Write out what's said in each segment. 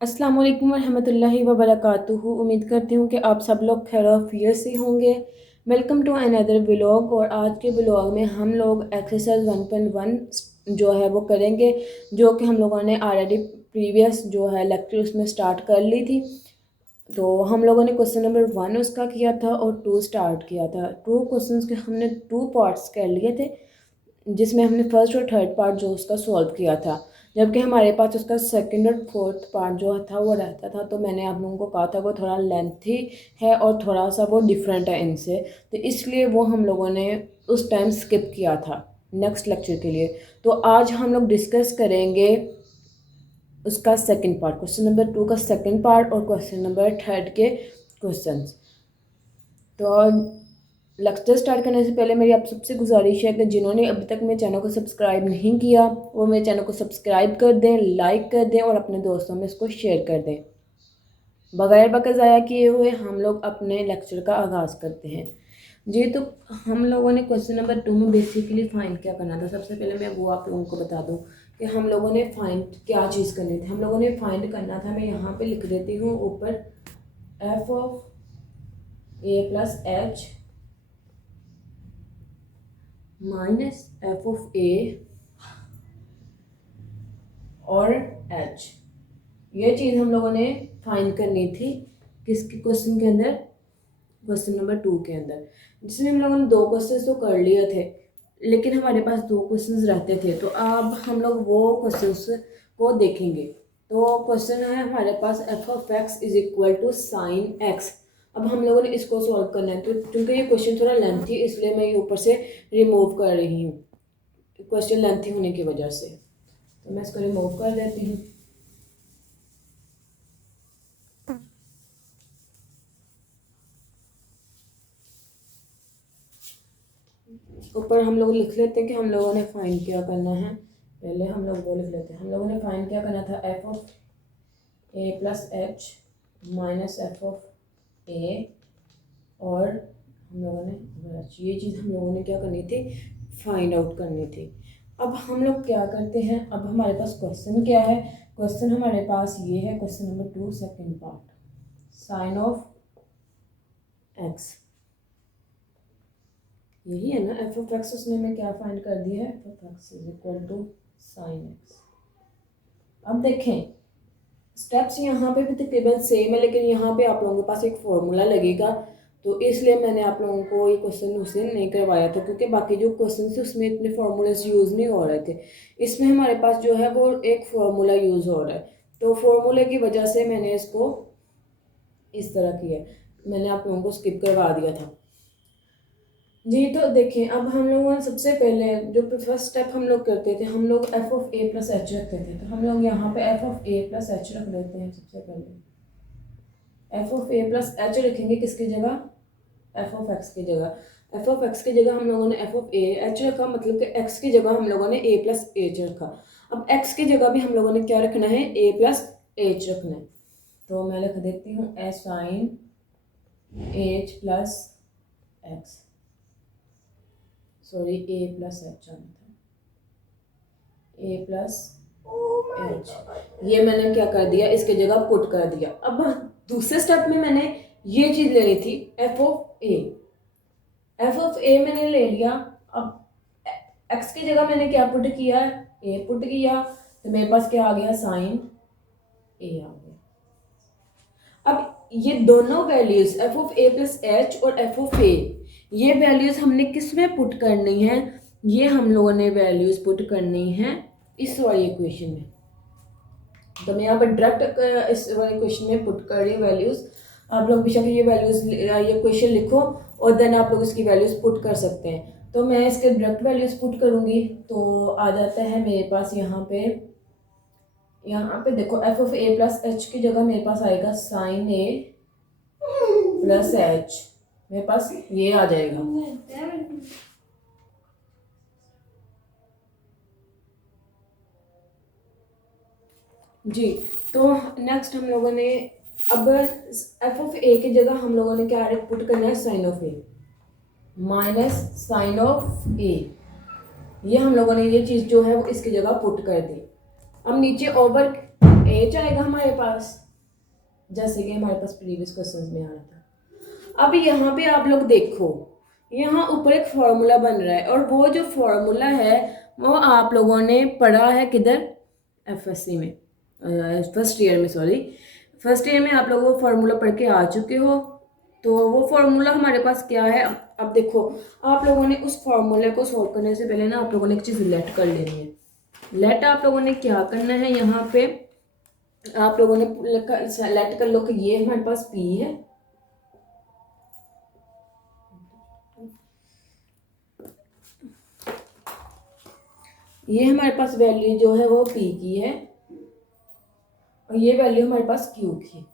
अस्सलाम वालेकुम रहमतुल्लाहि व बरकातुहू। उम्मीद करती हूँ कि आप सब लोग खैर खैरियत से होंगे। Welcome to another vlog. और आज के व्लॉग में हम लोग एक्सरसाइज 1.1 जो है वो करेंगे, जो कि हम लोगों ने ऑलरेडी प्रीवियस जो है लेक्चर उसमें स्टार्ट कर ली थी। तो हम लोगों ने क्वेश्चन नंबर 1 उसका किया था और 2 स्टार्ट किया था। 2 क्वेश्चंस के हमने 2 पार्ट्स कर लिए थे, जिसमें हमने फर्स्ट और थर्ड पार्ट जो उसका सॉल्व किया था, जबकि हमारे पास उसका सेकंड और फोर्थ पार्ट जो था वो रहता था। तो मैंने आप लोगों को कहा था वो थोड़ा लेंथी है और थोड़ा सा वो डिफरेंट है इनसे, तो इसलिए वो हम लोगों ने उस टाइम स्किप किया था नेक्स्ट लेक्चर के लिए। तो आज हम लोग डिस्कस करेंगे उसका सेकंड पार्ट, क्वेश्चन नंबर 2 का सेकंड पार्ट और क्वेश्चन नंबर 3 के क्वेश्चंस। तो लेक्चर स्टार्ट करने से पहले मेरी आप सबसे गुजारिश है कि जिन्होंने अभी तक मेरे चैनल को सब्सक्राइब नहीं किया वो मेरे चैनल को सब्सक्राइब कर दें, लाइक कर दें और अपने दोस्तों में इसको शेयर कर दें। बगैर वक्त ज़ाया किए हुए हम लोग अपने लेक्चर का आगाज़ करते हैं। जी, तो हम लोगों ने क्वेश्चन नंबर 2 में बेसिकली फाइंड क्या करना था। सबसे पहले मैं वो आप लोगों को बता दूं कि हम लोगों ने फाइंड क्या चीज़ करनी थी। हम लोगों ने फाइंड करना था, मैं यहाँ पे लिख देती हूँ ऊपर, F of A plus H minus F of A और एच। ये चीज़ हम लोगों ने फाइंड करनी थी किसके क्वेश्चन के अंदर, क्वेश्चन नंबर 2 के अंदर, जिसमें हम लोगों ने 2 क्वेश्चन तो कर लिए थे, लेकिन हमारे पास 2 क्वेश्चंस रहते थे। तो अब हम लोग वो क्वेश्चंस को देखेंगे। तो क्वेश्चन है हमारे पास F of x is equal to sine x. अब हम लोगों ने इसको सॉल्व करना है, तो क्योंकि ये क्वेश्चन थोड़ा लेंथी इसलिए मैं ये ऊपर से रिमूव कर रही हूँ, क्वेश्चन लेंथी होने की वजह से। तो मैं इसको रिमूव कर देती हूँ। ऊपर हम लोग लिख लेते हैं कि हम लोगों ने फाइंड क्या करना है। पहले हम लोग वो लिख लेते हैं, हम लोगों ने फाइंड क्या करना था, F of A plus H minus F of A. और हम लोगों ने ये चीज़ हम लोगों ने क्या करनी थी, फाइंड आउट करनी थी। अब हम लोग क्या करते हैं, अब हमारे पास क्वेश्चन क्या है, क्वेश्चन हमारे पास ये है, question number 2 second part, sine of x, यही है ना एफ ऑफ एक्स। उसने हमें क्या फाइंड कर दिया है, f of x is equal to sine x. अब देखें स्टेप्स यहाँ पे भी तकरीबन सेम है, लेकिन यहाँ पे आप लोगों के पास एक फॉर्मूला लगेगा, तो इसलिए मैंने आप लोगों को ये क्वेश्चन उस दिन नहीं करवाया था, क्योंकि बाकी जो क्वेश्चन थे उसमें इतने फार्मूलाज यूज़ नहीं हो रहे थे। इसमें हमारे पास जो है वो एक फार्मूला यूज़ हो रहा है, तो फार्मूले की वजह से मैंने इसको इस तरह किया, मैंने आप लोगों को स्किप करवा दिया था। जी, तो देखें अब हम लोग सबसे पहले जो फर्स्ट स्टेप हम लोग करते थे, हम लोग F of A plus H रखते थे। तो हम लोग यहाँ पे F of A plus H रख लेते हैं। सबसे पहले F of A plus H रखेंगे किसकी जगह, एफ ऑफ एक्स की जगह। एफ ऑफ एक्स की जगह हम लोगों ने एफ ऑफ ए एच रखा, मतलब कि एक्स की जगह हम लोगों ने ए प्लस एच रखा। अब एक्स की जगह भी हम लोगों ने क्या रखना है, ए प्लस एच रखना है। तो मैं लिख देती हूँ A sine H plus X, sorry A plus H आना था, ए प्लस एच। ये मैंने क्या कर दिया, इसके जगह पुट कर दिया। अब दूसरे स्टेप में मैंने ये चीज़ लेनी थी, F of A. F of A मैंने ले लिया। अब एक्स की जगह मैंने क्या पुट किया, ए पुट किया, तो मेरे पास क्या आ गया, साइन ए आ गया। अब ये दोनों values F of A plus H और एफ ऑफ ए, ये वैल्यूज हमने किस में पुट करनी है, ये हम लोगों ने वैल्यूज पुट करनी है इस वाली इक्वेशन में। तो मैं यहाँ पर डायरेक्ट इस वाली इक्वेशन में पुट कर रही हूँ वैल्यूज। आप लोग बेशक ये वैल्यूज ये क्वेश्चन लिखो और देन आप लोग इसकी वैल्यूज पुट कर सकते हैं। तो मैं इसके डायरेक्ट वैल्यूज पुट करूँगी, तो आ जाता है मेरे पास यहाँ पे देखो F of A plus H की जगह मेरे पास आएगा साइन ए प्लस एच, मेरे पास ये आ जाएगा। जी, तो नेक्स्ट हम लोगों ने अब एफ ऑफ ए की जगह हम लोगों ने क्या पुट करना है, sine of A minus sine of A. ये हम लोगों ने ये चीज़ जो है वो इसकी जगह पुट कर दी। अब नीचे ओवर एच आएगा हमारे पास, जैसे कि हमारे पास प्रीवियस क्वेश्चन में आ रहा था। अब यहाँ पे आप लोग देखो, यहाँ ऊपर एक फॉर्मूला बन रहा है और वो जो फॉर्मूला है वो आप लोगों ने पढ़ा है किधर, एफएससी में, फर्स्ट ईयर में, सॉरी फर्स्ट ईयर में आप लोग वो फार्मूला पढ़ के आ चुके हो। तो वो फार्मूला हमारे पास क्या है, अब देखो आप लोगों ने उस फार्मूले को सॉल्व करने से पहले ना आप लोगों ने एक चीज़ लेट कर लेनी है। लेट आप लोगों ने क्या करना है, यहाँ पे आप लोगों ने लेट कर लो कि ये हमारे पास पी है, ये हमारे पास वैल्यू जो है वो पी की है और ये वैल्यू हमारे पास क्यू की,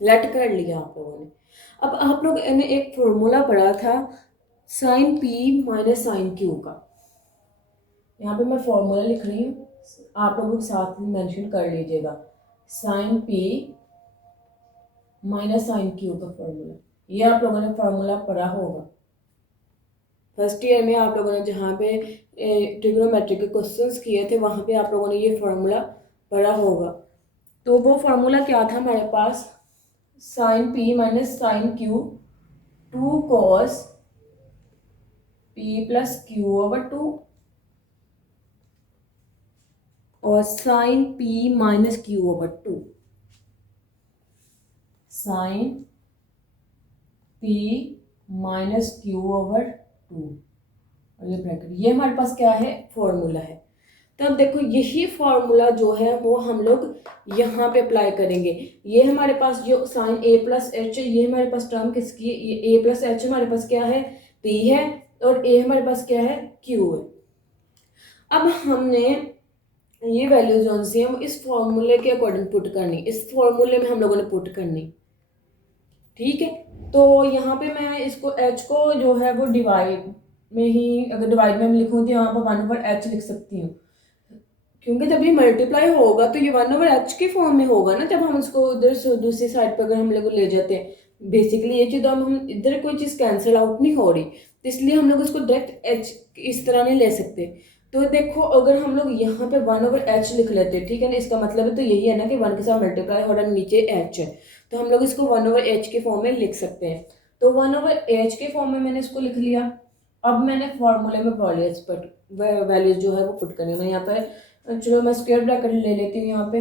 लेट कर लिया आप लोगों ने। अब आप लोग ने एक फॉर्मूला पढ़ा था sine P minus sine q का, यहाँ पे मैं फॉर्मूला लिख रही हूँ, आप लोग साथ में मेंशन कर लीजिएगा, sine P minus sine q का फॉर्मूला। ये आप लोगों ने फॉर्मूला पढ़ा होगा फर्स्ट ईयर में, आप लोगों ने जहाँ पे ट्रिग्नोमेट्री के क्वेश्चंस किए थे वहाँ पे आप लोगों ने ये फॉर्मूला पढ़ा होगा। तो वो फार्मूला क्या था हमारे पास, sine P minus sine Q 2 cos P plus Q over 2 और sine P minus Q over 2, sine P minus Q over 2 और ये ब्रैकेट, ये हमारे पास क्या है, फॉर्मूला है। तो अब देखो यही फॉर्मूला जो है वो हम लोग यहाँ पे अप्लाई करेंगे। ये हमारे पास जो साइन ए प्लस एच, ये हमारे पास टर्म किसकी है, ये ए प्लस एच हमारे पास क्या है, पी है, और ए हमारे पास क्या है, क्यू है। अब हमने ये वैल्यूज जो सी है वो इस फॉर्मूले के अकॉर्डिंग पुट करनी, इस फॉर्मूले में हम लोगों ने पुट करनी, ठीक है। तो यहाँ पे मैं इसको एच को जो है वो डिवाइड में ही, अगर डिवाइड में लिखूँ तो यहाँ पर 1/h लिख सकती हूँ, क्योंकि जब ये मल्टीप्लाई होगा तो ये 1/h के फॉर्म में होगा ना, जब हम उसको उधर से दूसरी साइड पर अगर हम लोग ले जाते हैं। बेसिकली ये चीज़ हम इधर कोई चीज़ कैंसिल आउट नहीं हो रही, तो इसलिए हम लोग उसको डायरेक्ट h इस तरह नहीं ले सकते। तो देखो अगर हम लोग यहाँ पे 1/h लिख लेते, ठीक है ना, इसका मतलब तो यही है ना कि 1 के साथ मल्टीप्लाई हो रहा है, नीचे h है, तो हम लोग इसको 1/h के फॉर्म में लिख सकते हैं। तो 1/h के फॉर्म में मैंने इसको लिख लिया। अब मैंने फॉर्मूले में वैल्यूज जो है वो पुट करनी है। मैं यहाँ पर, चलो मैं स्क्वायर ब्रैकेट ले लेती हूँ यहाँ पे,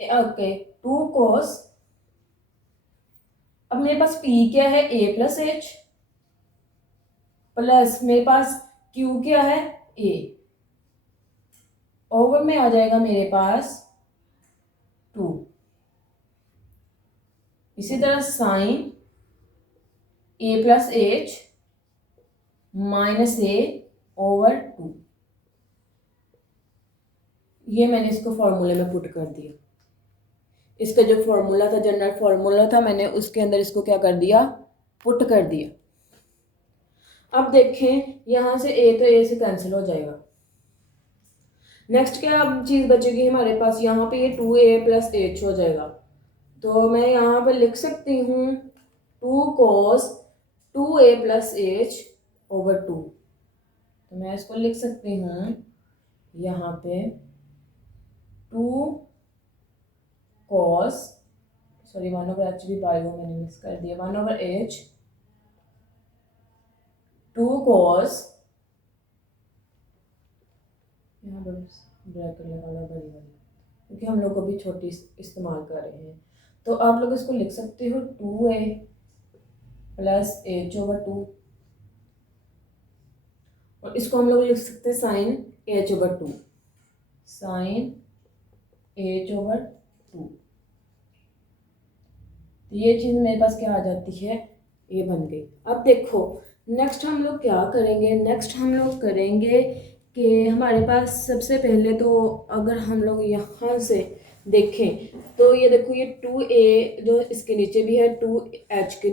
ओके 2 cos, अब मेरे पास p क्या है, a प्लस एच, प्लस मेरे पास q क्या है, a, ओवर में आ जाएगा मेरे पास 2, इसी तरह sine a plus H minus a over 2, ये मैंने इसको फॉर्मूले में पुट कर दिया। इसका जो फॉर्मूला था, जनरल फॉर्मूला था, मैंने उसके अंदर इसको क्या कर दिया, पुट कर दिया। अब देखें यहाँ से a तो a से कैंसिल हो जाएगा। नेक्स्ट क्या चीज़ बचेगी हमारे पास, यहाँ पे ये 2a प्लस h हो जाएगा। तो मैं यहाँ पे लिख सकती हूँ 2 cos 2a plus h over 2। तो मैं इसको लिख सकती हूँ यहाँ पे 2 cos, सॉरी 1/h भी बाय हो, मैंने मिक्स कर दिया, 1/h 2 cos, यहाँ पर ब्रैकेट लगाना बड़ी बड़ी क्योंकि हम लोग अभी छोटी इस्तेमाल कर रहे हैं। तो आप लोग इसको लिख सकते हो 2a प्लस h ओवर 2, और इसको हम लोग लिख सकते हैं sine h over 2, sine h over 2। तो ये चीज़ मेरे पास क्या आ जाती है, ये बन गई। अब देखो नेक्स्ट हम लोग क्या करेंगे, नेक्स्ट हम लोग करेंगे कि हमारे पास सबसे पहले तो अगर हम लोग यहाँ से देखें तो ये देखो ये 2a जो इसके नीचे भी है, 2h के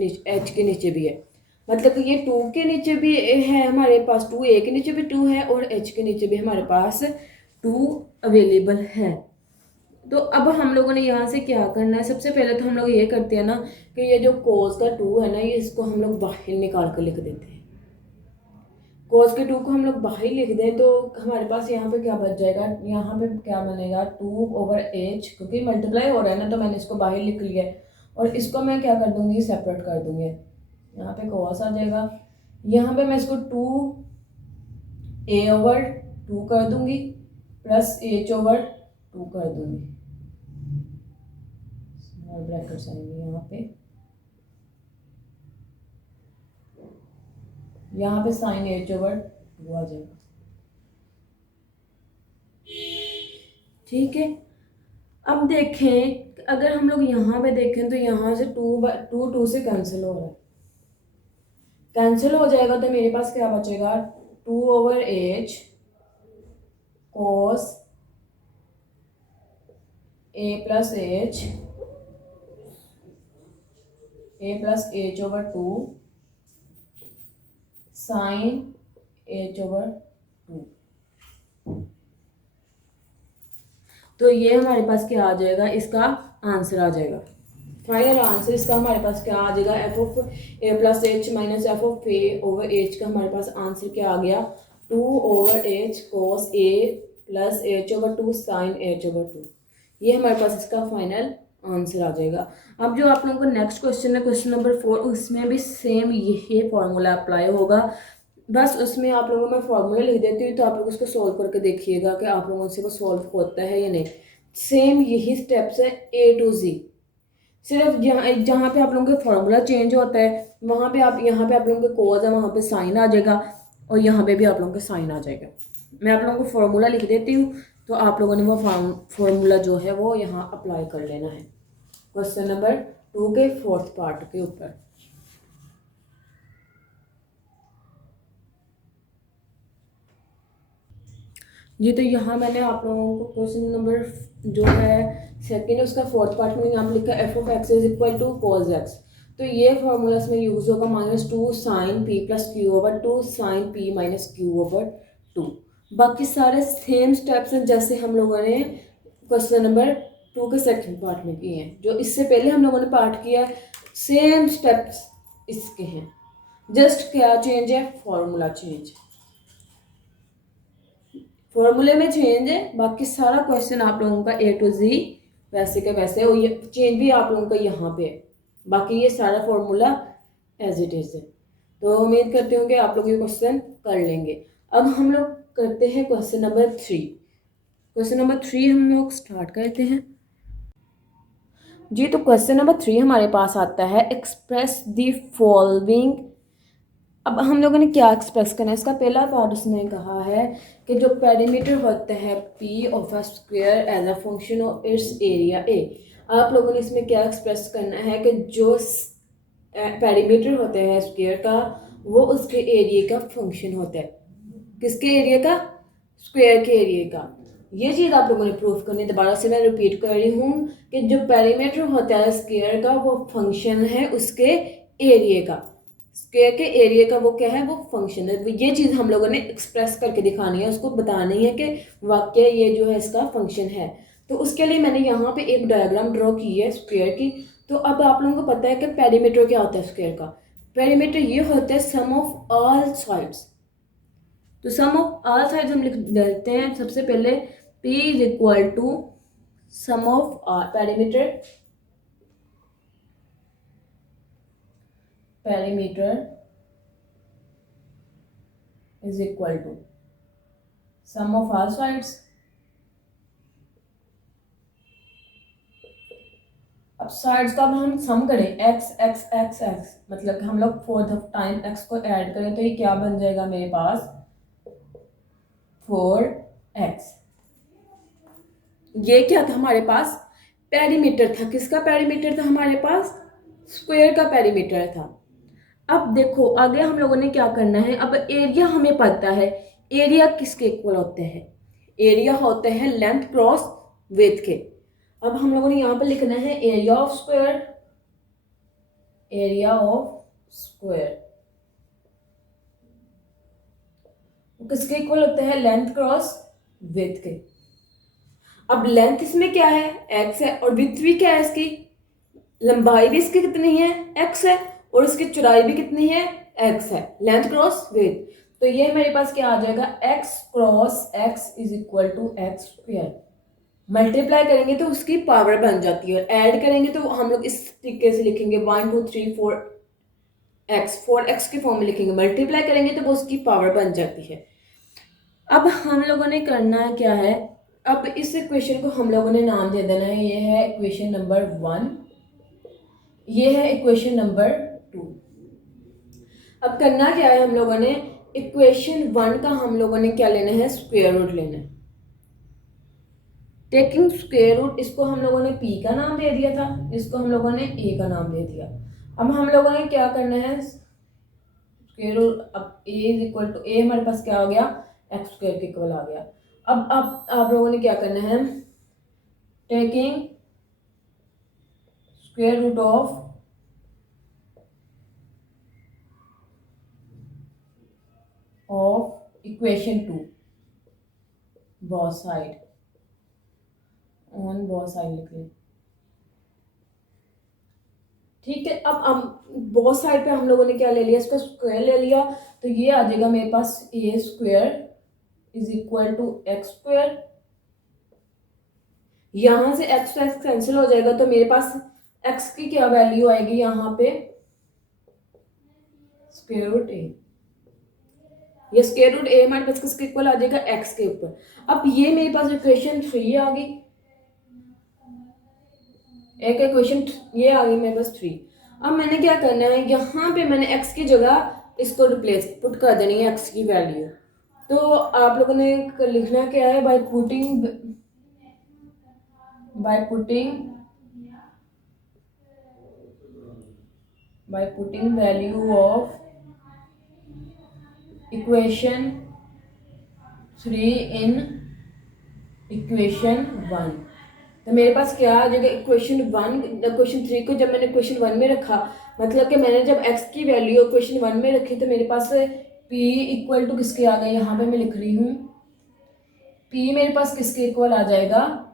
नीचे भी है, मतलब ये 2 के नीचे भी है हमारे पास, 2a के नीचे भी 2 है और h के नीचे भी हमारे पास 2 अवेलेबल है। तो अब हम लोगों ने यहाँ से क्या करना है, सबसे पहले तो हम लोग ये करते हैं ना कि ये जो cos का 2 है ना, ये इसको हम लोग बाहर निकाल कर लिख देते हैं। cos के 2 को हम लोग बाहर ही लिख दें तो हमारे पास यहाँ पे क्या बच जाएगा, यहाँ पे क्या बनेगा 2/h, क्योंकि मल्टीप्लाई हो रहा है ना तो मैंने इसको बाहर लिख लिया है। और इसको मैं क्या कर दूँगी, सेपरेट कर दूँगी। यहाँ पे cos आ जाएगा, यहाँ पे मैं इसको 2a/2 कर दूँगी प्लस h/2 कर दूँगी। स्मॉल ब्रैकेट्स आएंगे यहाँ पे sin h/2 आ जाएगा। ठीक है, अब देखें अगर हम लोग यहाँ पे देखें तो यहाँ से 2 से कैंसिल हो रहा है, कैंसिल हो जाएगा तो मेरे पास क्या बचेगा 2/h cos a plus h/2 sin h/2। तो ये हमारे पास क्या आ जाएगा, इसका आंसर आ जाएगा। फाइनल आंसर इसका हमारे पास क्या आ जाएगा, f(a plus h minus f(a/h) का हमारे पास आंसर क्या आ गया 2/h cos a plus h/2 sin h/2। ये हमारे पास इसका फाइनल आंसर आ जाएगा। अब जो आप लोगों को नेक्स्ट क्वेश्चन है, क्वेश्चन नंबर 4, उसमें भी सेम यही फॉर्मूला अप्लाई होगा, बस उसमें आप लोगों को मैं फार्मूला लिख देती हूँ तो आप लोग उसको सॉल्व करके देखिएगा कि आप लोगों से वो सॉल्व होता है या नहीं। सेम यही स्टेप्स है A to Z, सिर्फ जहाँ पे आप लोगों का फार्मूला चेंज होता है वहाँ पे आप, यहाँ पे आप लोगों का कोज है वहाँ पे साइन आ जाएगा और यहाँ पे भी आप लोगों का साइन आ जाएगा। मैं आप लोगों को फार्मूला लिख देती हूँ तो आप लोगों ने वो फार्मूला जो है वो यहाँ अप्लाई कर लेना है क्वेश्चन नंबर 2 के 4th पार्ट के ऊपर। जी तो यहाँ मैंने आप लोगों को क्वेश्चन नंबर जो है सेकंड है उसका 4th पार्ट में यहाँ लिखा f(x) = cos x। तो ये फार्मूला इसमें यूज होगा -2 sin p + q/2 sin p - q/2। बाकी सारे सेम स्टेप्स हैं जैसे हम लोगों ने क्वेश्चन नंबर 2 के सेकंड पार्ट में किए हैं, जो इससे पहले हम लोगों ने पार्ट किया है, सेम स्टेप्स इसके हैं, जस्ट क्या चेंज है, फॉर्मूला चेंज, फॉर्मूले में चेंज है, बाकी सारा क्वेश्चन आप लोगों का A to Z वैसे का वैसे, और ये चेंज भी आप लोगों का यहाँ पे है, बाकी ये सारा फॉर्मूला एज इट इज़ है। तो उम्मीद करती हूँ कि आप लोग ये क्वेश्चन कर लेंगे। अब हम लोग करते हैं क्वेश्चन नंबर 3। क्वेश्चन नंबर 3 हम लोग स्टार्ट करते हैं। जी तो क्वेश्चन नंबर 3 हमारे पास आता है एक्सप्रेस द फॉलोइंग। अब हम लोगों ने क्या एक्सप्रेस करना है, इसका पहला पार्ट उसने कहा है कि जो पेरीमीटर होता है P of a square as a function of its area A। आप लोगों ने इसमें क्या एक्सप्रेस करना है कि जो पेरीमीटर होता है स्क्वायर का वो उसके एरिया का फंक्शन होता है। किसके एरिया का, स्क्वायर के एरिया का। ये चीज़ आप लोगों ने प्रूव करनी। दोबारा से मैं रिपीट कर रही हूँ कि जो पेरीमीटर होता है स्क्वायर का वो फंक्शन है उसके एरिया का, स्क्वायर के एरिया का वो क्या है, वो फंक्शन है। ये चीज़ हम लोगों ने एक्सप्रेस करके दिखानी है, उसको बतानी है कि वाकई ये जो है इसका फंक्शन है। तो उसके लिए मैंने यहाँ पे एक डायग्राम ड्रॉ की है स्क्वायर की। तो अब आप लोगों को पता है कि पेरीमीटर क्या होता है स्क्वायर का। पेरीमीटर ये होता है सम ऑफ ऑल साइड्स। तो सम ऑफ ऑल साइड्स हम लिख देते हैं सबसे पहले P = sum of perimeter = sum of all sides. अब साइड्स का अब हम सम करें x x x x, मतलब कि हम लोग 4th टाइम x को ऐड करें तो ये क्या बन जाएगा मेरे पास 4x। ये क्या था हमारे पास, पेरीमीटर था। किसका पेरीमीटर था हमारे पास, स्क्वायर का पेरीमीटर था। अब देखो आगे हम लोगों ने क्या करना है, अब एरिया हमें पता है। एरिया किसके इक्वल होते हैं, एरिया होते हैं लेंथ क्रॉस विड्थ के। अब हम लोगों ने यहाँ पे लिखना है area of square, area of square किसके इक्वल होते हैं, लेंथ क्रॉस विड्थ के। अब लेंथ इसमें क्या है, x है, और विड्थ भी क्या है इसकी, लंबाई भी इसकी कितनी है, x है, और इसकी चौड़ाई भी कितनी है, x है। Length cross width. तो ये मेरे पास क्या आ जाएगा, x cross x is equal to x square. Multiply करेंगे तो उसकी पावर बन जाती है, ऐड करेंगे तो हम लोग इस तरीके से लिखेंगे 1 2 3 4 x के फॉर्म में लिखेंगे, मल्टीप्लाई करेंगे तो वो उसकी पावर बन जाती है। अब हम लोगों ने करना क्या है, अब इस इक्वेशन को हम लोगों ने नाम दे देना है, ये है इक्वेशन नंबर 1, ये है इक्वेशन नंबर 2। अब करना क्या है, हम लोगों ने इक्वेशन 1 का हम लोगों ने क्या लेना है, स्क्वायर रूट लेना है। टेकिंग स्क्वायर रूट, इसको हम लोगों ने p का नाम दे दिया था, इसको हम लोगों ने a का नाम दे दिया। अब हम लोगों ने क्या करना है, स्क्वायर रूट, अब a is equal to a हमारे पास क्या हो गया, एक्स स्क्वायर के इक्वल आ गया। अब आप लोगों ने क्या करना है, taking square root of equation 2 both side, on both side लिख लें, ठीक है। अब बोथ साइड पे हम लोगों ने क्या ले लिया, इसका स्क्वायर ले लिया, तो ये आ जाएगा मेरे पास a square is equal to x square. यहां से एक्स एक्स कैंसिल हो जाएगा, तो मेरे पास x की क्या वैल्यू आएगी यहाँ पे, स्क्वायर रूट a। ये स्क्वायर रूट a हमारे पास किसके इक्वल आ जाएगा, x के ऊपर। अब ये मेरे पास इक्वेशन 3 आ गई, एक इक्वेशन ये आ गई मेरे पास 3। अब मैंने क्या करना है, यहाँ पे मैंने x की जगह इसको रिप्लेस पुट कर देनी है, x की वैल्यू। तो आप लोगों ने लिखना क्या है, by putting value of equation 3 in equation 1। तो मेरे पास क्या आ जाएगा, इक्वेशन 3 को जब मैंने इक्वेशन 1 में रखा, मतलब कि मैंने जब x की वैल्यू इक्वेशन 1 में रखी, तो मेरे पास p इक्वल टू किसके आ गए, यहाँ पे मैं लिख रही हूँ, p मेरे पास किसके इक्वल आ जाएगा,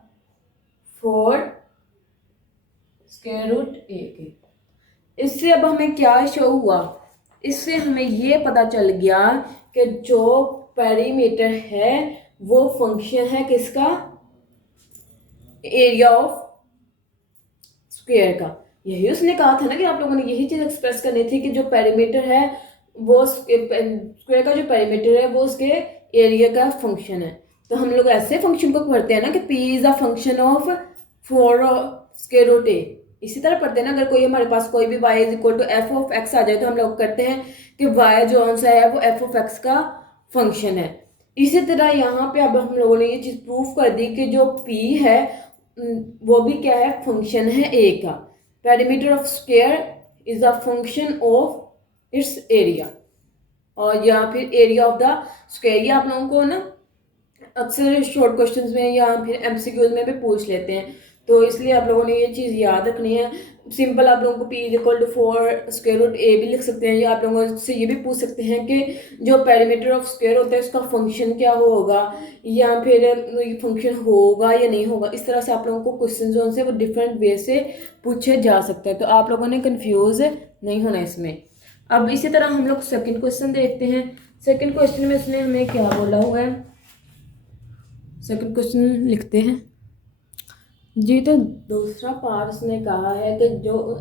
4 स्क्वायर रूट a के। इससे अब हमें क्या शो हुआ, इससे हमें ये पता चल गया कि जो पेरीमीटर है वो फंक्शन है किसका, एरिया ऑफ स्क्वायर का। यही उसने कहा था ना कि आप लोगों ने यही चीज एक्सप्रेस करनी थी कि जो पेरीमीटर है वो स्क्वायर का जो पेरीमीटर है वो उसके एरिया का फंक्शन है। तो हम लोग ऐसे फंक्शन को पढ़ते हैं ना कि p is a function of 4 square root a। इसी तरह पढ़ते हैं ना, अगर कोई हमारे पास कोई भी y is equal to F of X आ जाए, तो हम लोग करते हैं कि y जो सा है वो एफ ऑफ एक्स का फंक्शन है। इसी तरह यहाँ पे अब हम लोगों ने ये चीज प्रूव कर दी कि जो p है वो भी क्या है, फंक्शन है a का। Perimeter of square is a function of its area, और या फिर एरिया ऑफ द स्क्वायर। ये आप लोगों को ना अक्सर शॉर्ट क्वेश्चंस में या फिर एमसीक्यूज में भी पूछ लेते हैं, तो इसलिए आप लोगों ने ये चीज़ याद रखनी है। सिंपल आप लोगों को p equal to 4 square root a भी लिख सकते हैं, या आप लोगों से ये भी पूछ सकते हैं कि जो पेरीमीटर ऑफ स्क्वायर होता है उसका फंक्शन क्या होगा, या फिर फंक्शन होगा या नहीं होगा। इस तरह से आप लोगों को क्वेश्चन जो से वो डिफरेंट वे से पूछे जा सकते हैं, तो आप लोगों ने कन्फ्यूज नहीं होना इसमें। अब इसी तरह हम लोग सेकेंड क्वेश्चन देखते हैं। सेकेंड क्वेश्चन में उसने हमें क्या बोला हुआ है, सेकेंड क्वेश्चन लिखते हैं जी। तो दूसरा पार्ट उसने कहा है कि जो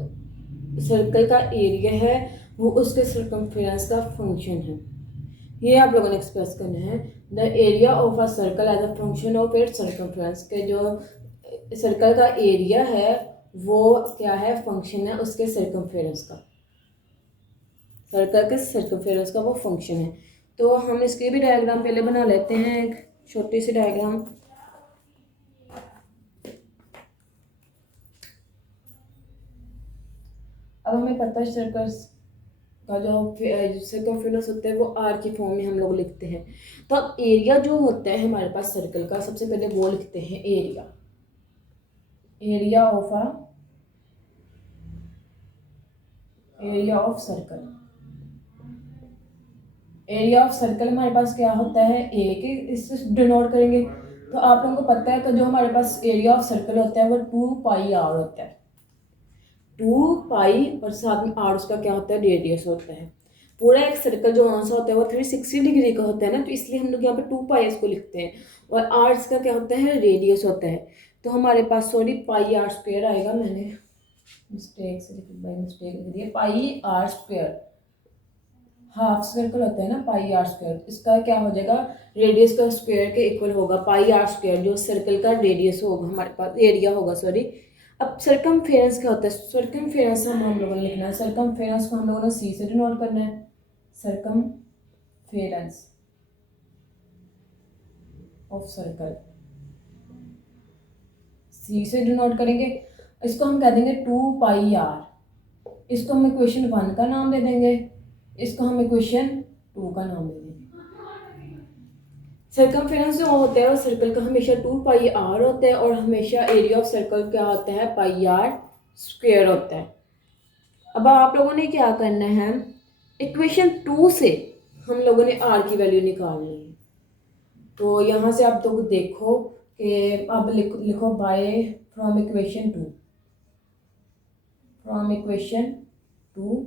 सर्कल का एरिया है वो उसके सर्कमफेरेंस का फंक्शन है। ये आप लोगों ने एक्सप्रेस करना है, the area of a circle as a function of its circumference, के जो सर्कल का एरिया है वो क्या है, फंक्शन है उसके सर्कमफेरेंस का, सर्कल के सर्कमफेरेंस का वो फंक्शन है। तो हम इसके भी डायग्राम पहले बना लेते हैं, एक छोटी सी डायग्राम। अब हमें पता है सर्कल का जो सर्कमफेरेंस होता है वो आर की फॉर्म में हम लोग लिखते हैं। तो अब एरिया जो होता है हमारे पास सर्कल का, सबसे पहले वो लिखते हैं area, area of circle. Area of circle हमारे पास क्या होता है, ए के इससे डिनोट करेंगे। तो आप लोगों को पता है कि जो हमारे पास एरिया ऑफ सर्कल होता है वो 2 पाई आर होता है, 2 पाई और साथ में आर उसका क्या होता है, रेडियस होता है। पूरा एक सर्कल जो सा होता है वो 360 डिग्री का होता है ना, तो इसलिए हम लोग यहाँ पे 2 पाई इसको लिखते हैं। और आर इसका क्या होता है, रेडियस होता है। तो हमारे पास सॉरी पाई आर स्क्वायर आएगा, मैंने मिस्टेक से बाई मिस्टेक लिख दिया, पाई आर स्क्वायर। हाफ सर्कल होता है ना पाई आर स्क्वायर, इसका क्या हो जाएगा, रेडियस का स्क्वायर के इक्वल होगा पाई आर स्क्वायर, जो सर्कल का रेडियस होगा हमारे पास, एरिया होगा सॉरी। अब सर्कमफेरेंस क्या होता है, सर्कमफेरेंस हम लोगों ने लिखना है, सर्कमफेरेंस को हम लोगों ने सी से डिनोट करना है, सर्कमफेरेंस ऑफ सर्कल सी से डिनोट करेंगे। इसको हम कह देंगे 2 पाई आर, इसको हम इक्वेशन 1 का नाम दे देंगे, इसको हम इक्वेशन 2 का नाम दे देंगे। सर्कमफेरेंस जो होता है वो सर्कल का हमेशा 2 पाई आर होता है, और हमेशा एरिया ऑफ सर्कल क्या होता है, पाई आर स्क्वायर होता है। अब आप लोगों ने क्या करना है, इक्वेशन 2 से हम लोगों ने आर की वैल्यू निकालनी है। तो यहाँ से आप लोग देखो कि अब लिखो by from equation 2, from equation 2।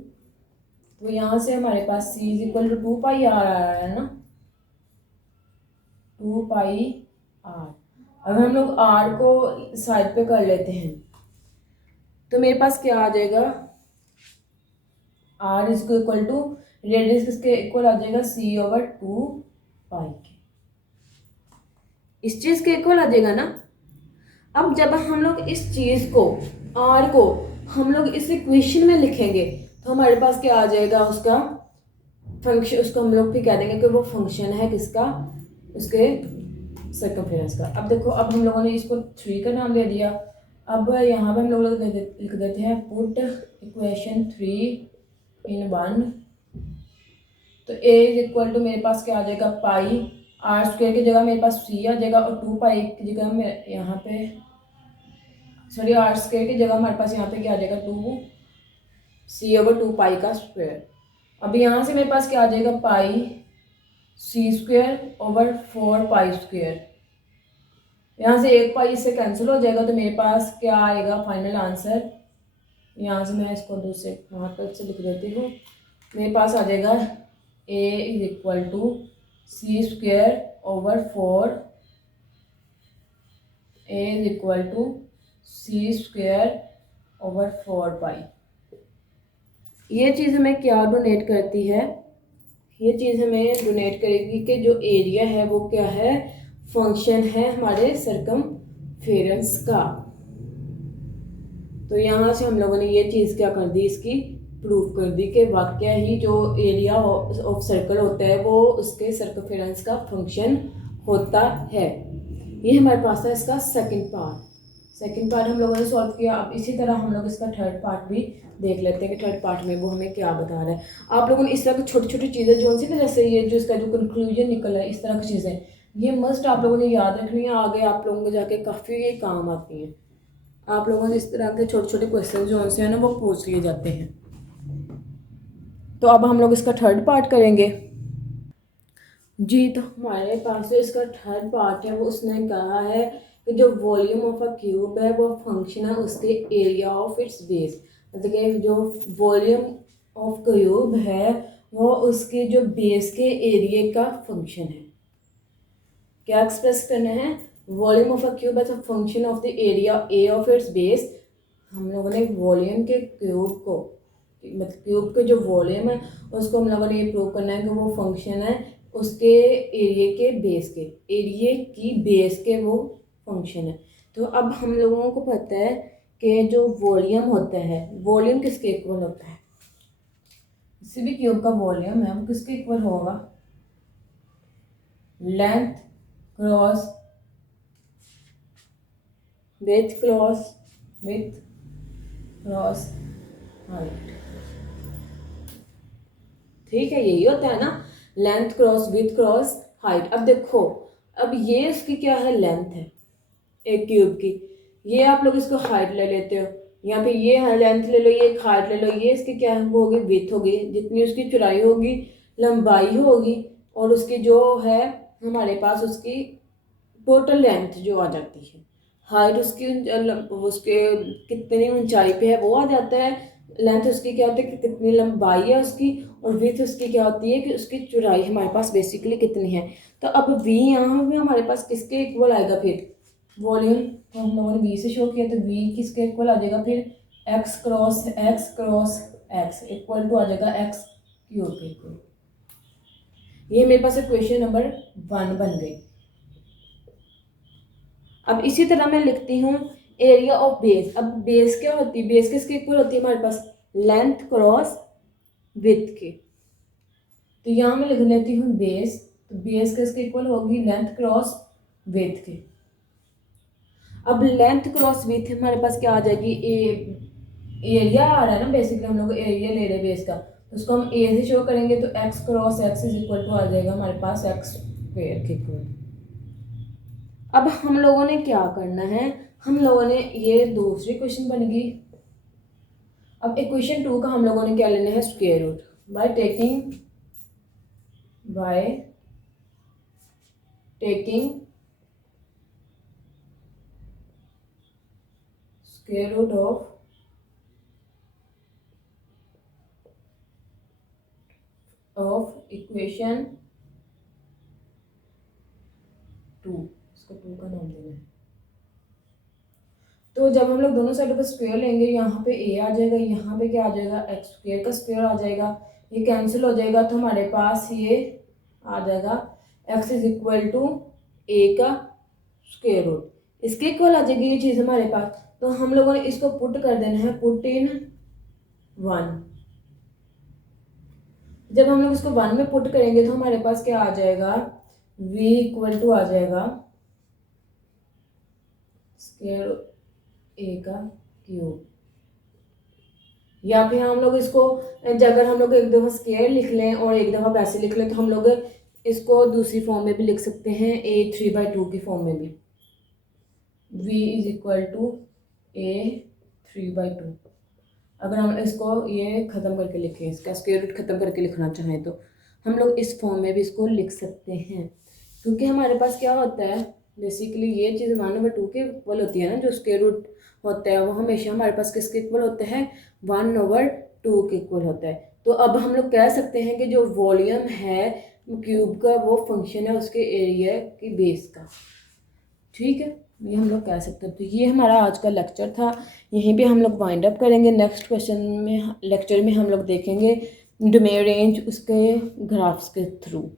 तो यहाँ से हमारे पास c is equal to 2 pi R आ रहा है ना, 2 पाई आर। अब हम लोग r को साइड पे कर लेते हैं, तो मेरे पास क्या आ जाएगा, r is equal to radius किसके इक्वल आ जाएगा, c/2 पाई के, इस चीज के इक्वल आ जाएगा ना। अब जब हम लोग इस चीज को r को हम लोग इस इक्वेशन में लिखेंगे, तो हमारे पास क्या आ जाएगा, उसका फंक्शन, उसको हम लोग भी कह देंगे कि वो फंक्शन है किसका, उसके सर्कमफेरेंस का। अब देखो, अब हम लोगों ने इसको 3 का नाम दे दिया। अब यहाँ पे हम लोग लिख देते हैं पुट इक्वेशन 3 इन 1। तो a इज इक्वल टू मेरे पास क्या आ जाएगा, पाई आर स्क्वायर की जगह मेरे पास c आ जाएगा, और 2 पाई की जगह में यहाँ पे सॉरी आर स्क्वायर की जगह हमारे पास यहाँ पे क्या आ जाएगा, 2c/2 पाई का स्क्वायर। अब यहाँ से मेरे पास क्या आ जाएगा, पाई c²/4 पाई स्क्वायर। यहाँ से 1 पाई इससे कैंसिल हो जाएगा, तो मेरे पास क्या आएगा फाइनल आंसर, यहाँ से मैं इसको दूसरे हाथ से लिख देती हूँ। मेरे पास आ जाएगा a is equal to c²/4, a is equal to c²/4 pi. ये चीज़ हमें क्या डोनेट करती है, ये चीज़ हमें डोनेट करेगी कि जो एरिया है वो क्या है, फंक्शन है हमारे सर्कमफेरेंस का। तो यहाँ से हम लोगों ने ये चीज़ क्या कर दी, इसकी प्रूफ कर दी कि वाकया ही जो एरिया ऑफ सर्कल होता है वो उसके सर्कमफेरेंस का फंक्शन होता है। ये हमारे पास था इसका सेकंड पार्ट हम लोगों ने सॉल्व किया। अब इसी तरह हम लोग इसका थर्ड पार्ट भी देख लेते हैं कि थर्ड पार्ट में वो हमें क्या बता रहा है। आप लोगों ने इस तरह की छोटी छोटी चीज़ें जो सी ना, जैसे ये जो इसका जो कंक्लूजन निकल है, इस तरह की चीज़ें ये मस्ट आप लोगों ने याद रखनी है, आगे आप लोगों को जाके काफ़ी ये काम आती हैं। आप लोगों से इस तरह के छोटे छोटे क्वेश्चन जो है ना वो पूछ लिए जाते हैं। तो अब हम लोग इसका थर्ड पार्ट करेंगे जी। तो हमारे पास जो इसका थर्ड पार्ट है वो उसने कहा है कि जो वॉल्यूम ऑफ अ क्यूब है वो फंक्शन है उसके एरिया ऑफ इट्स बेस। मतलब कि जो वॉल्यूम ऑफ क्यूब है वो उसके जो बेस के एरिया का फंक्शन है। क्या एक्सप्रेस करना है, volume of a cube as a function of the area A of its base. हम लोगों ने वॉल्यूम के क्यूब को, मतलब क्यूब के जो वॉल्यूम है उसको हम लोगों ने ये प्रूव करना है कि वो फंक्शन है उसके एरिया के बेस के, एरिया की बेस के वो फंक्शन है। तो अब हम लोगों को पता है कि जो वॉल्यूम होता है, वॉल्यूम किसके इक्वल होता है, किसी भी क्यूब का वॉल्यूम है वो किसके इक्वल होगा, length cross with cross height. ठीक है, यही होता है ना, length cross with cross height. अब देखो, अब ये इसकी क्या है, लेंथ है एक क्यूब की, ये आप लोग इसको हाइट ले लेते हो, यहाँ पे ये लेंथ ले लो, ये हाइट ले लो, ये इसकी क्या होगी, विथ होगी, जितनी उसकी चौड़ाई होगी लंबाई होगी, और उसकी जो है हमारे पास उसकी टोटल लेंथ जो आ जाती है, हाइट उसकी उसके कितनी ऊंचाई पे है वो आ जाता है, लेंथ उसकी क्या होती है कि कितनी लंबाई है उसकी, और विथ उसकी क्या होती है कि उसकी चौड़ाई हमारे पास बेसिकली कितनी है। तो अब वी यहाँ पे हमारे पास किसके इक्वल आएगा, फिर वॉल्यूम तो हम लोगों ने वी से शो किया, तो वी किसके इक्वल आ जाएगा, फिर X cross X equal to आ जाएगा एक्स क्यूब के इक्वल। ये मेरे पास इक्वेशन नंबर 1 बन गई। अब इसी तरह मैं लिखती हूँ एरिया ऑफ बेस। अब बेस क्या होती है, बेस किसके इक्वल होती है हमारे पास, लेंथ क्रॉस विथ के। तो यहाँ मैं लिख लेती हूँ बेस, तो बेस किसके इक्वल होगी, लेंथ क्रॉस विथ के। अब लेंथ क्रॉस विथ हमारे पास क्या आ जाएगी, एरिया आ रहा है ना, बेसिकली हम लोग एरिया ले रहे हैं बेस का, तो उसको हम ए से शो करेंगे, तो X cross X is equal to आ जाएगा हमारे पास एक्स स्क्वायर के इक्वल। अब हम लोगों ने क्या करना है, हम लोगों ने ये दूसरी क्वेश्चन बन गई। अब इक्वेशन 2 का हम लोगों ने क्या लेना है, square root by taking square root of equation 2, इसको 2 का नाम देना है। तो जब हम लोग दोनों साइडों पर स्क्वायर लेंगे, यहाँ पे ए आ जाएगा, यहाँ पे क्या आ जाएगा, एक्स स्क्वायर का स्क्वायर आ जाएगा, ये कैंसिल हो जाएगा, तो हमारे पास ये आ जाएगा एक्स इज इक्वल टू ए का स्क्वायर रूट, इसके इक्वल आ जाएगी ये चीज़ हमारे पास। तो हम लोगों ने इसको पुट कर देना है, पुट इन 1। जब हम लोग इसको 1 में पुट करेंगे तो हमारे पास क्या आ जाएगा, v इक्वल टू आ जाएगा स्क्वायर ए का क्यूब। या फिर हम लोग इसको, अगर हम लोग एक दफ़ा स्क्वायर लिख लें और एक दफ़ा वैसे लिख लें, तो हम लोग इसको दूसरी फॉर्म में भी लिख सकते हैं, a 3/2 की फॉर्म में भी, v is equal to a 3/2। अगर हम इसको ये ख़त्म करके लिखें, इसका स्क्वायर रूट ख़त्म करके लिखना चाहें, तो हम लोग इस फॉर्म में भी इसको लिख सकते हैं। क्योंकि हमारे पास क्या होता है, बेसिकली ये चीज़ 1/2 के इक्वल होती है ना, जो स्क्वायर रूट होता है वो हमेशा हमारे पास किसके इक्वल होता है, 1/2 के इक्वल होता है। तो अब हम लोग कह सकते हैं कि जो वॉल्यूम है क्यूब का, वो फंक्शन है उसके एरिया की बेस का। ठीक है, ये हम लोग कह सकते हैं। तो ये हमारा आज का लेक्चर था, यहीं पे हम लोग वाइंड अप करेंगे। नेक्स्ट क्वेश्चन में, लेक्चर में हम लोग देखेंगे डोमेन रेंज उसके ग्राफ्स के थ्रू।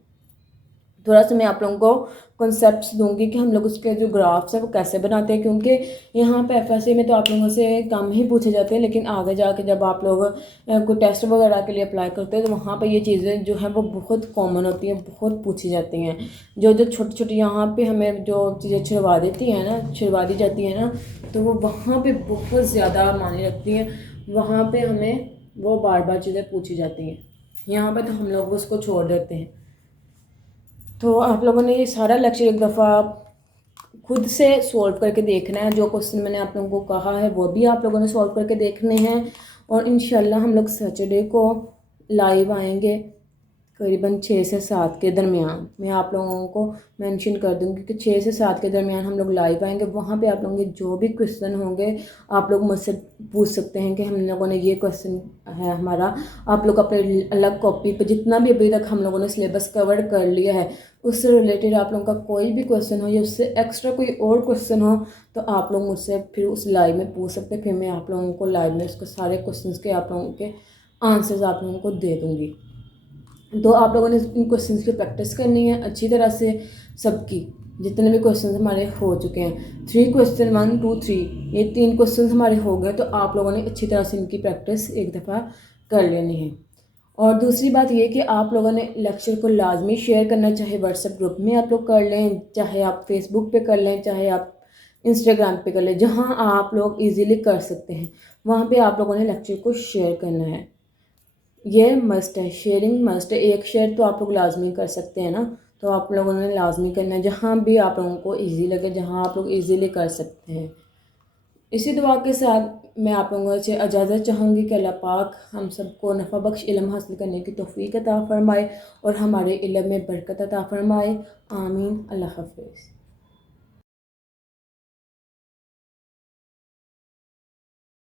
थोड़ा सा मैं आप लोगों को कॉन्सेप्ट्स दूंगी कि हम लोग उसके जो ग्राफ्स हैं वो कैसे बनाते हैं, क्योंकि यहाँ पे एफएससी में तो आप लोगों से कम ही पूछे जाते हैं, लेकिन आगे जाके जब आप लोग कोई टेस्ट वगैरह के लिए अप्लाई करते हैं तो वहाँ पे ये चीज़ें जो हैं वो बहुत कॉमन होती हैं, बहुत पूछी जाती हैं। जो जो छोटी छोटी यहाँ पे हमें जो चीज़ें छिड़वा दी जाती हैं ना, तो वो वहाँ पर बहुत ज़्यादा मायने रखती हैं, वहाँ पर हमें वो बार बार चीज़ें पूछी जाती हैं। यहाँ पर तो हम लोग उसको छोड़ देते हैं। तो आप लोगों ने ये सारा लेक्चर एक दफ़ा खुद से सॉल्व करके देखना है। जो क्वेश्चन मैंने आप लोगों को कहा है वो भी आप लोगों ने सॉल्व करके देखने हैं। और इंशाल्लाह हम लोग सैटरडे को लाइव आएंगे करीबन 6 से 7 के दरमियान। मैं आप लोगों को मेंशन कर दूंगी कि 6 से 7 के दरमियान हम लोग लाइव आएंगे। वहाँ पे आप लोगों के जो भी क्वेश्चन होंगे आप लोग मुझसे पूछ सकते हैं कि हम लोगों ने ये क्वेश्चन है हमारा, आप लोग अपने अलग कॉपी पे जितना भी अभी तक हम लोगों ने सिलेबस कवर कर लिया है उससे रिलेटेड आप लोगों का कोई भी क्वेश्चन हो या उससे एक्स्ट्रा कोई और क्वेश्चन हो तो आप लोग मुझसे फिर उस लाइव में पूछ सकते हैं। फिर मैं आप लोगों को लाइव में उसके सारे क्वेश्चन के आप लोगों के आंसर्स आप लोगों को दे दूँगी। तो आप लोगों ने इन क्वेश्चंस की प्रैक्टिस करनी है अच्छी तरह से, सबकी जितने भी क्वेश्चंस हमारे हो चुके हैं 3 क्वेश्चन 1 2 3 ये 3 क्वेश्चंस हमारे हो गए। तो आप लोगों ने अच्छी तरह से इनकी प्रैक्टिस एक दफ़ा कर लेनी है। और दूसरी बात ये कि आप लोगों ने लेक्चर को लाजमी शेयर करना, चाहे व्हाट्सएप ग्रुप में आप लोग कर लें, चाहे आप फेसबुक पे कर लें, चाहे आप इंस्टाग्राम पे कर लें, जहाँ आप लोग ईज़िली कर सकते हैं वहाँ पे आप लोगों ने लेक्चर को शेयर करना है। ये मस्ट है, शेयरिंग मस्ट है। एक शेयर तो आप लोग लाजमी कर सकते हैं ना, तो आप लोगों ने लाजमी करना है जहाँ भी आप लोगों को इजी लगे, जहाँ आप लोग इजीली कर सकते हैं। इसी दुआ के साथ मैं आप लोगों से इजाज़त चाहूँगी कि अल्लाह पाक हम सबको नफ़ा बख्श इल्म हासिल करने की तौफ़ीक अता फ़रमाए और हमारे इल्म में बरकत अता फ़रमाए। आमीन। अल्लाह हाफ़िज़।